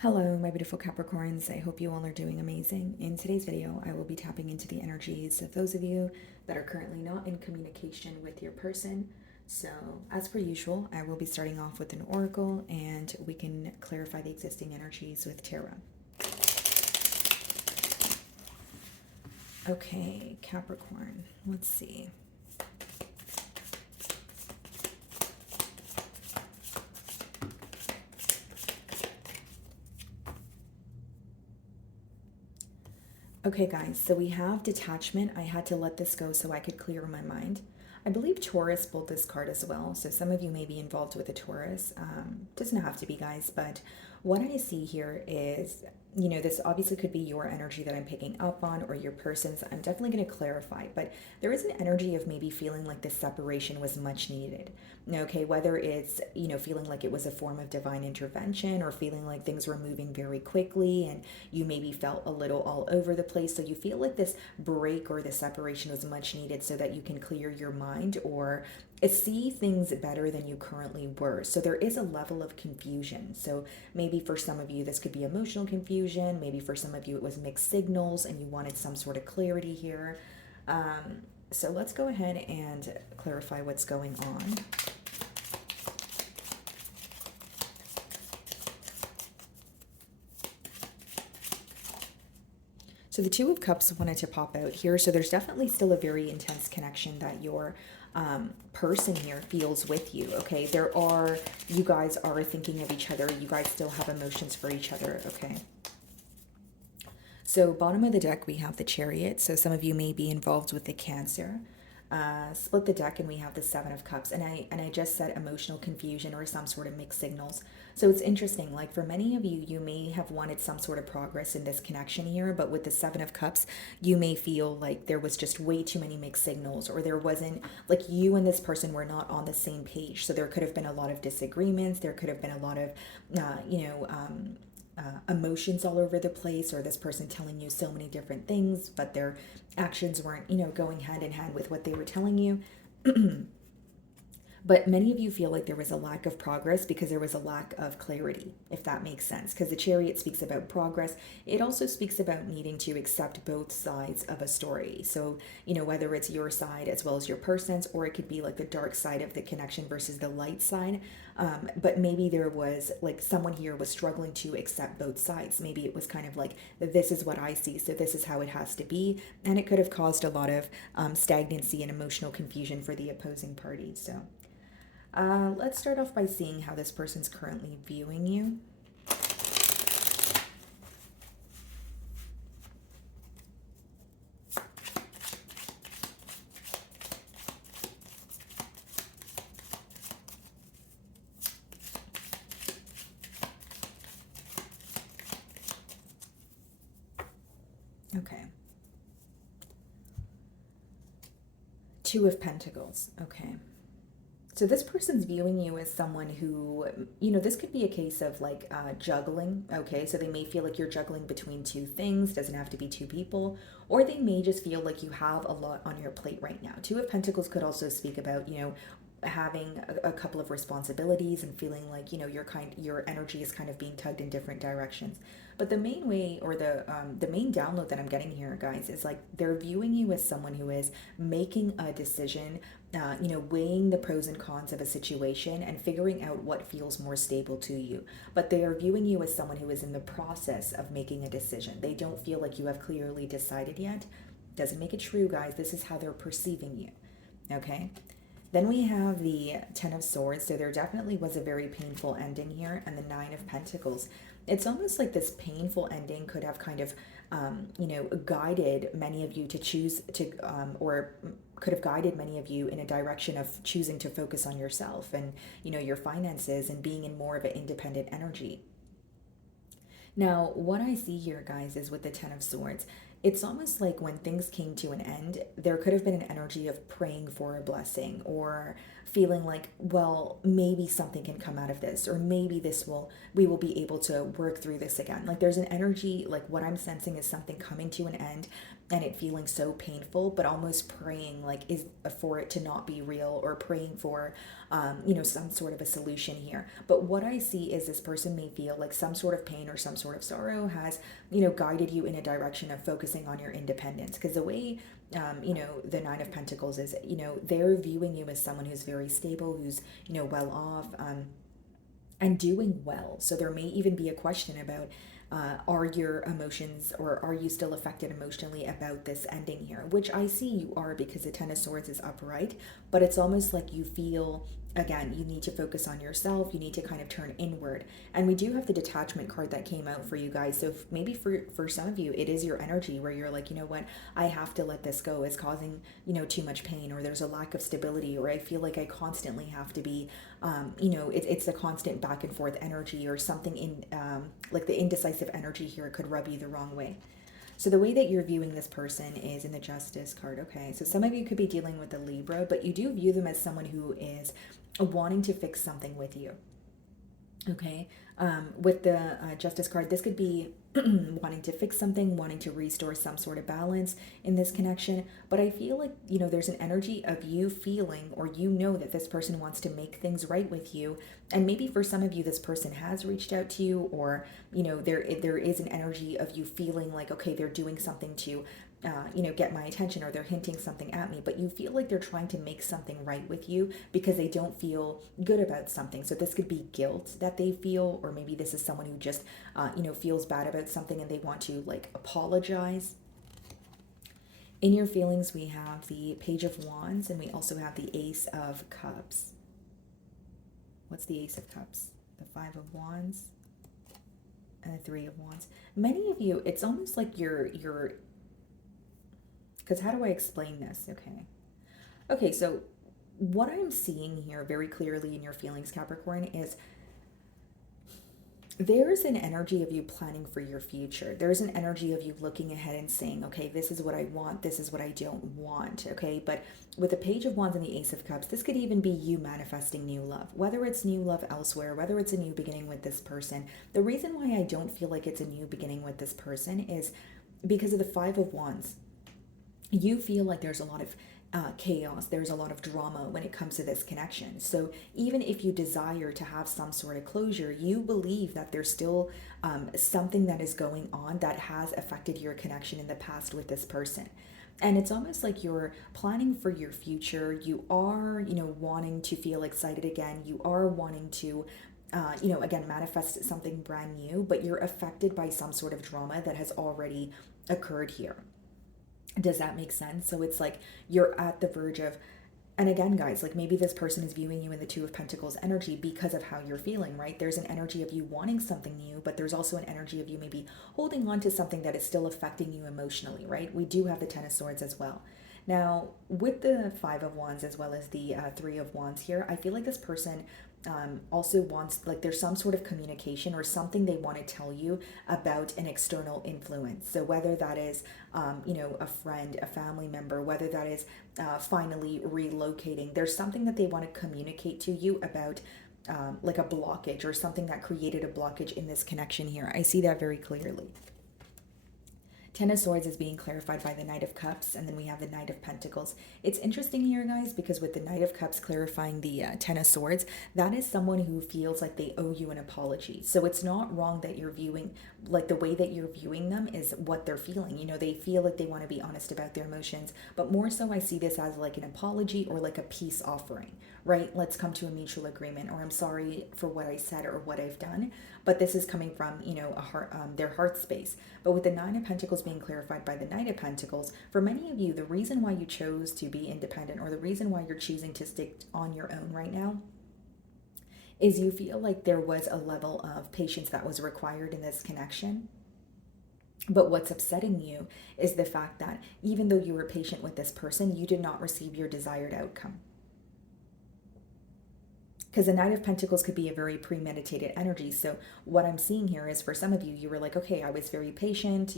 Hello, my beautiful Capricorns. I hope you all are doing amazing. In today's video, I will be tapping into the energies of those of you that are currently not in communication with your person. So, as per usual, I will be starting off with an oracle and we can clarify the existing energies with tarot. Okay, Capricorn, let's see. Okay, guys, so we have detachment. I had to let this go so I could clear my mind. I believe Taurus pulled this card as well, so some of you may be involved with a Taurus. Doesn't have to be, guys, but what I see here is, this obviously could be your energy that I'm picking up on or your person's. I'm definitely going to clarify, but there is an energy of maybe feeling like this separation was much needed. Okay, whether it's, feeling like it was a form of divine intervention or feeling like things were moving very quickly and you maybe felt a little all over the place. So you feel like this break or this separation was much needed so that you can clear your mind or see things better than you currently were. So there is a level of confusion. So maybe for some of you, this could be emotional confusion. Maybe for some of you, it was mixed signals and you wanted some sort of clarity here. So let's go ahead and clarify what's going on. So the Two of Cups wanted to pop out here. So there's definitely still a very intense connection that your person here feels with you, okay? You guys are thinking of each other. You guys still have emotions for each other, okay? So bottom of the deck, we have the Chariot. So some of you may be involved with the Cancer. Split the deck and we have the Seven of Cups, and I just said emotional confusion or some sort of mixed signals. So it's interesting, like for many of you, you may have wanted some sort of progress in this connection here, but with the Seven of Cups, you may feel like there was just way too many mixed signals, or there wasn't, like, you and this person were not on the same page. So there could have been a lot of disagreements, there could have been a lot of emotions all over the place, or this person telling you so many different things, but their actions weren't, going hand in hand with what they were telling you. But many of you feel like there was a lack of progress because there was a lack of clarity, if that makes sense. Because the Chariot speaks about progress. It also speaks about needing to accept both sides of a story. So, whether it's your side as well as your person's, or it could be like the dark side of the connection versus the light side. But maybe there was like someone here was struggling to accept both sides. Maybe it was kind of like, this is what I see, so this is how it has to be. And it could have caused a lot of stagnancy and emotional confusion for the opposing party. So let's start off by seeing how this person's currently viewing you. Okay. Two of Pentacles. Okay. So this person's viewing you as someone who, this could be a case of like juggling, okay? So they may feel like you're juggling between two things, doesn't have to be two people, or they may just feel like you have a lot on your plate right now. Two of Pentacles could also speak about, having a couple of responsibilities and feeling like, your energy is kind of being tugged in different directions. But the main way, or the main download that I'm getting here, guys, is like they're viewing you as someone who is making a decision, weighing the pros and cons of a situation and figuring out what feels more stable to you. But they are viewing you as someone who is in the process of making a decision. They don't feel like you have clearly decided yet. Doesn't make it true, guys. This is how they're perceiving you. Okay? Then we have the Ten of Swords. So there definitely was a very painful ending here, and the Nine of Pentacles. It's almost like this painful ending could have kind of, guided many of you to choose to, or could have guided many of you in a direction of choosing to focus on yourself and, your finances and being in more of an independent energy. Now, what I see here, guys, is with the Ten of Swords, it's almost like when things came to an end, there could have been an energy of praying for a blessing or feeling like, well, maybe something can come out of this, or maybe we will be able to work through this again. Like there's an energy, like what I'm sensing is something coming to an end and it feeling so painful, but almost praying like is for it to not be real, or praying for some sort of a solution here. But what I see is this person may feel like some sort of pain or some sort of sorrow has guided you in a direction of focusing on your independence, because the way the Nine of Pentacles is, they're viewing you as someone who's very stable, who's well off, and doing well. So there may even be a question about, are your emotions, or are you still affected emotionally about this ending here? Which I see you are, because the Ten of Swords is upright, but it's almost like you feel, again, you need to focus on yourself. You need to kind of turn inward. And we do have the Detachment card that came out for you guys. So maybe for some of you, it is your energy where you're like, you know what, I have to let this go. It's causing, too much pain, or there's a lack of stability, or I feel like I constantly have to be, it's a constant back and forth energy, or something in, like the indecisive energy here could rub you the wrong way. So the way that you're viewing this person is in the Justice card. Okay, so some of you could be dealing with a Libra, but you do view them as someone who is wanting to fix something with you. Okay, with the Justice card, this could be wanting to fix something, wanting to restore some sort of balance in this connection. But I feel like, there's an energy of you feeling, or that this person wants to make things right with you. And maybe for some of you, this person has reached out to you, or, there is an energy of you feeling like, okay, they're doing something to get my attention, or they're hinting something at me, but you feel like they're trying to make something right with you because they don't feel good about something. So this could be guilt that they feel, or maybe this is someone who just, feels bad about something and they want to like apologize. In your feelings, we have the Page of Wands, and we also have the Ace of Cups. What's the Ace of Cups? The Five of Wands and the Three of Wands. Many of you, it's almost like you're because how do I explain this? Okay, so what I'm seeing here very clearly in your feelings, Capricorn, is there's an energy of you planning for your future. There's an energy of you looking ahead and saying, okay, this is what I want, this is what I don't want, okay? But with the Page of Wands and the Ace of Cups, this could even be you manifesting new love, whether it's new love elsewhere, whether it's a new beginning with this person. The reason why I don't feel like it's a new beginning with this person is because of the Five of Wands. You feel like there's a lot of chaos, there's a lot of drama when it comes to this connection. So even if you desire to have some sort of closure, you believe that there's still something that is going on that has affected your connection in the past with this person. And it's almost like you're planning for your future. You are, wanting to feel excited again. You are wanting to again, manifest something brand new, but you're affected by some sort of drama that has already occurred here. Does that make sense? So it's like you're at the verge of, and again, guys, like maybe this person is viewing you in the Two of Pentacles energy because of how you're feeling, right? There's an energy of you wanting something new, but there's also an energy of you maybe holding on to something that is still affecting you emotionally, right? We do have the Ten of Swords as well. Now, with the Five of Wands as well as the Three of Wands here, I feel like this person also wants, like there's some sort of communication or something they want to tell you about an external influence. So whether that is, a friend, a family member, whether that is finally relocating, there's something that they want to communicate to you about like a blockage or something that created a blockage in this connection here. I see that very clearly. Ten of Swords is being clarified by the Knight of Cups, and then we have the Knight of Pentacles. It's interesting here, guys, because with the Knight of Cups clarifying the Ten of Swords, that is someone who feels like they owe you an apology. So it's not wrong that you're viewing, like the way that you're viewing them is what they're feeling. They feel like they want to be honest about their emotions, but more so I see this as like an apology or like a peace offering, right? Let's come to a mutual agreement, or I'm sorry for what I said or what I've done. But this is coming from, a heart, their heart space. But with the Nine of Pentacles being clarified by the Knight of Pentacles, for many of you, the reason why you chose to be independent, or the reason why you're choosing to stick on your own right now, is you feel like there was a level of patience that was required in this connection. But what's upsetting you is the fact that even though you were patient with this person, you did not receive your desired outcome. because the Knight of Pentacles could be a very premeditated energy. So what I'm seeing here is for some of you, you were like, okay, I was very patient.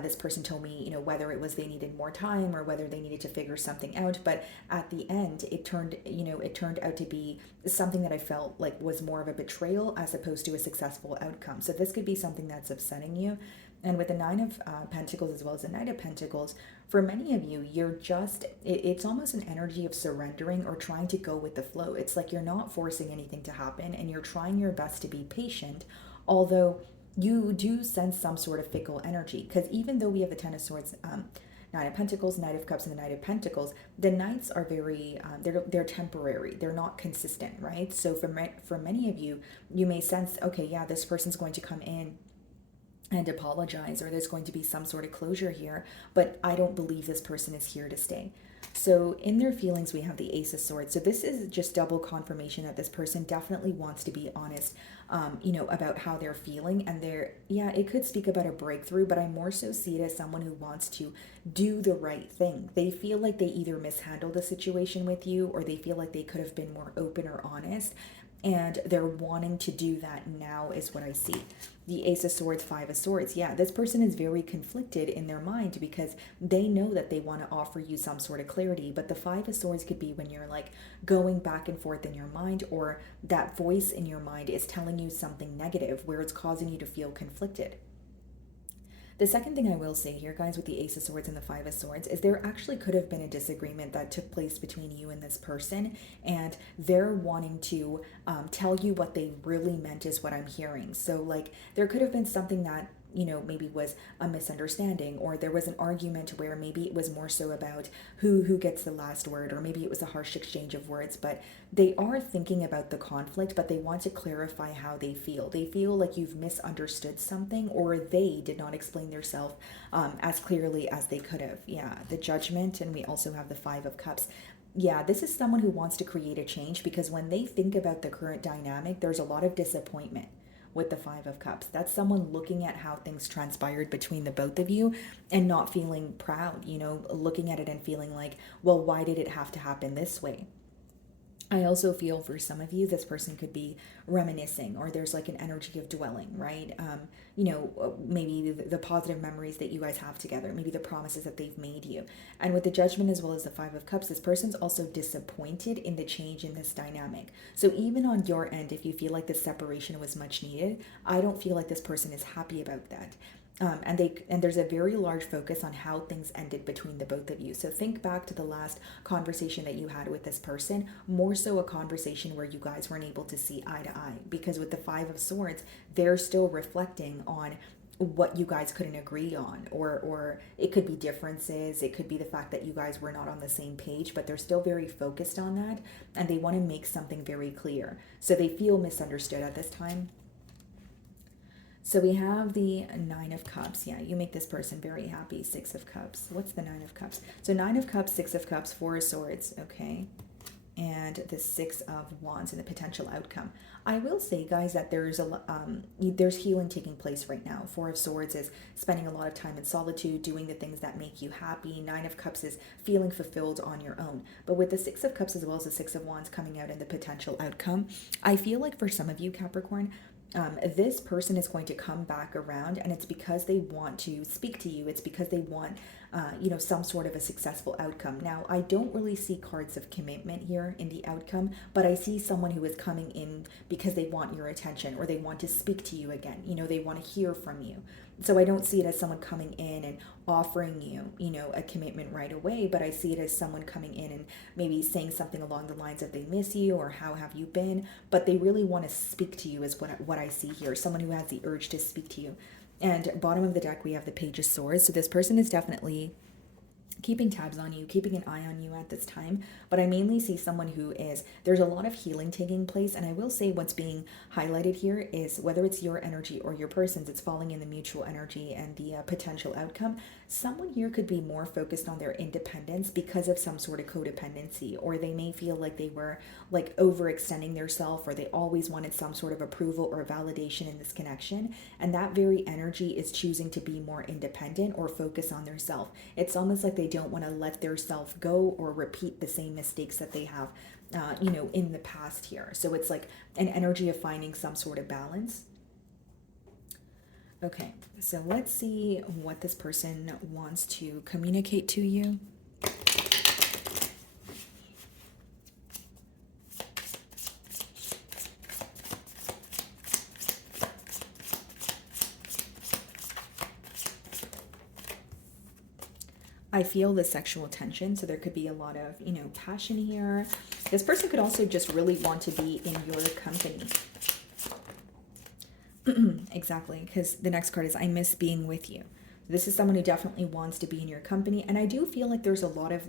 This person told me, whether it was they needed more time or whether they needed to figure something out. But at the end, it turned out to be something that I felt like was more of a betrayal as opposed to a successful outcome. So this could be something that's upsetting you. And with the Nine of Pentacles as well as the Knight of Pentacles, for many of you, it's almost an energy of surrendering or trying to go with the flow. It's like you're not forcing anything to happen and you're trying your best to be patient, although you do sense some sort of fickle energy. Because even though we have the Ten of Swords, Nine of Pentacles, Knight of Cups, and the Knight of Pentacles, the Knights are very, they're temporary. They're not consistent, right? So for many of you, you may sense, okay, yeah, this person's going to come in and apologize, or there's going to be some sort of closure here, but I don't believe this person is here to stay. So in their feelings, we have the Ace of Swords. So this is just double confirmation that this person definitely wants to be honest, about how they're feeling. And it could speak about a breakthrough, but I more so see it as someone who wants to do the right thing. They feel like they either mishandled the situation with you, or they feel like they could have been more open or honest. And they're wanting to do that now is what I see. The Ace of Swords, Five of Swords. Yeah, this person is very conflicted in their mind because they know that they want to offer you some sort of clarity. But the Five of Swords could be when you're like going back and forth in your mind, or that voice in your mind is telling you something negative where it's causing you to feel conflicted. The second thing I will say here, guys, with the Ace of Swords and the Five of Swords, is there actually could have been a disagreement that took place between you and this person, and they're wanting to tell you what they really meant is what I'm hearing. So, like, there could have been something that, maybe was a misunderstanding, or there was an argument where maybe it was more so about who gets the last word, or maybe it was a harsh exchange of words, but they are thinking about the conflict, but they want to clarify how they feel. They feel like you've misunderstood something, or they did not explain themselves as clearly as they could have. Yeah, the Judgment, and we also have the Five of Cups. Yeah, this is someone who wants to create a change, because when they think about the current dynamic, there's a lot of disappointment with the Five of Cups. That's someone looking at how things transpired between the both of you and not feeling proud, looking at it and feeling like, well, why did it have to happen this way? I also feel for some of you, this person could be reminiscing, or there's like an energy of dwelling, right? Maybe the positive memories that you guys have together, maybe the promises that they've made you. And with the Judgment as well as the Five of Cups, this person's also disappointed in the change in this dynamic. So even on your end, if you feel like the separation was much needed, I don't feel like this person is happy about that. And there's a very large focus on how things ended between the both of you. So think back to the last conversation that you had with this person, more so a conversation where you guys weren't able to see eye to eye. Because with the Five of Swords, they're still reflecting on what you guys couldn't agree on, or it could be differences, it could be the fact that you guys were not on the same page, but they're still very focused on that, and they want to make something very clear. So they feel misunderstood at this time. So we have the Nine of Cups. Yeah, you make this person very happy. Six of Cups. What's the Nine of Cups? So Nine of Cups, Six of Cups, Four of Swords. Okay. And the Six of Wands and the potential outcome. I will say, guys, that there's healing taking place right now. Four of Swords is spending a lot of time in solitude, doing the things that make you happy. Nine of Cups is feeling fulfilled on your own. But with the Six of Cups as well as the Six of Wands coming out in the potential outcome, I feel like for some of you, Capricorn, this person is going to come back around, and it's because they want to speak to you. It's because they want, some sort of a successful outcome. Now, I don't really see cards of commitment here in the outcome, but I see someone who is coming in because they want your attention, or they want to speak to you again. They want to hear from you. So I don't see it as someone coming in and offering you, a commitment right away, but I see it as someone coming in and maybe saying something along the lines of they miss you or how have you been, but they really want to speak to you is what I see here. Someone who has the urge to speak to you. And bottom of the deck, we have the Page of Swords. So this person is definitely keeping tabs on you, keeping an eye on you at this time. But I mainly see someone who there's a lot of healing taking place. And I will say what's being highlighted here is whether it's your energy or your person's, it's falling in the mutual energy and the potential outcome. Someone here could be more focused on their independence because of some sort of codependency, or they may feel like they were like overextending themselves, or they always wanted some sort of approval or validation in this connection. And that very energy is choosing to be more independent or focus on their self. It's almost like they don't want to let their self go or repeat the same mistakes that they have in the past here. So it's like an energy of finding some sort of balance. Okay, so let's see what this person wants to communicate to you. I feel the sexual tension, so there could be a lot of, passion here. This person could also just really want to be in your company. Exactly, because the next card is I miss being with you. This is someone who definitely wants to be in your company, and I do feel like there's a lot of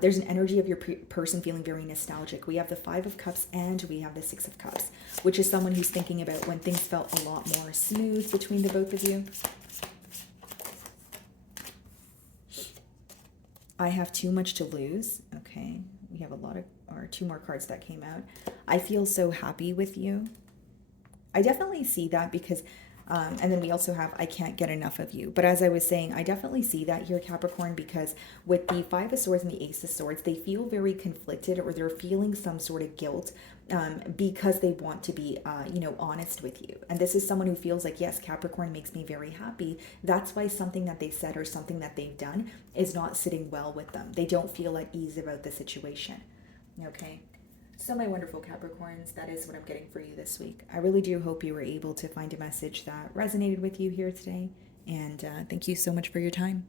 there's an energy of your person feeling very nostalgic. We have the Five of Cups and we have the Six of Cups, which is someone who's thinking about when things felt a lot more smooth between the both of you. I have too much to lose. Okay, we have two more cards that came out. I feel so happy with you. I definitely see that because, and then we also have, I can't get enough of you. But as I was saying, I definitely see that here, Capricorn, because with the Five of Swords and the Ace of Swords, they feel very conflicted, or they're feeling some sort of guilt because they want to be, honest with you. And this is someone who feels like, yes, Capricorn makes me very happy. That's why something that they said or something that they've done is not sitting well with them. They don't feel at ease about the situation. Okay. So my wonderful Capricorns, that is what I'm getting for you this week. I really do hope you were able to find a message that resonated with you here today. And thank you so much for your time.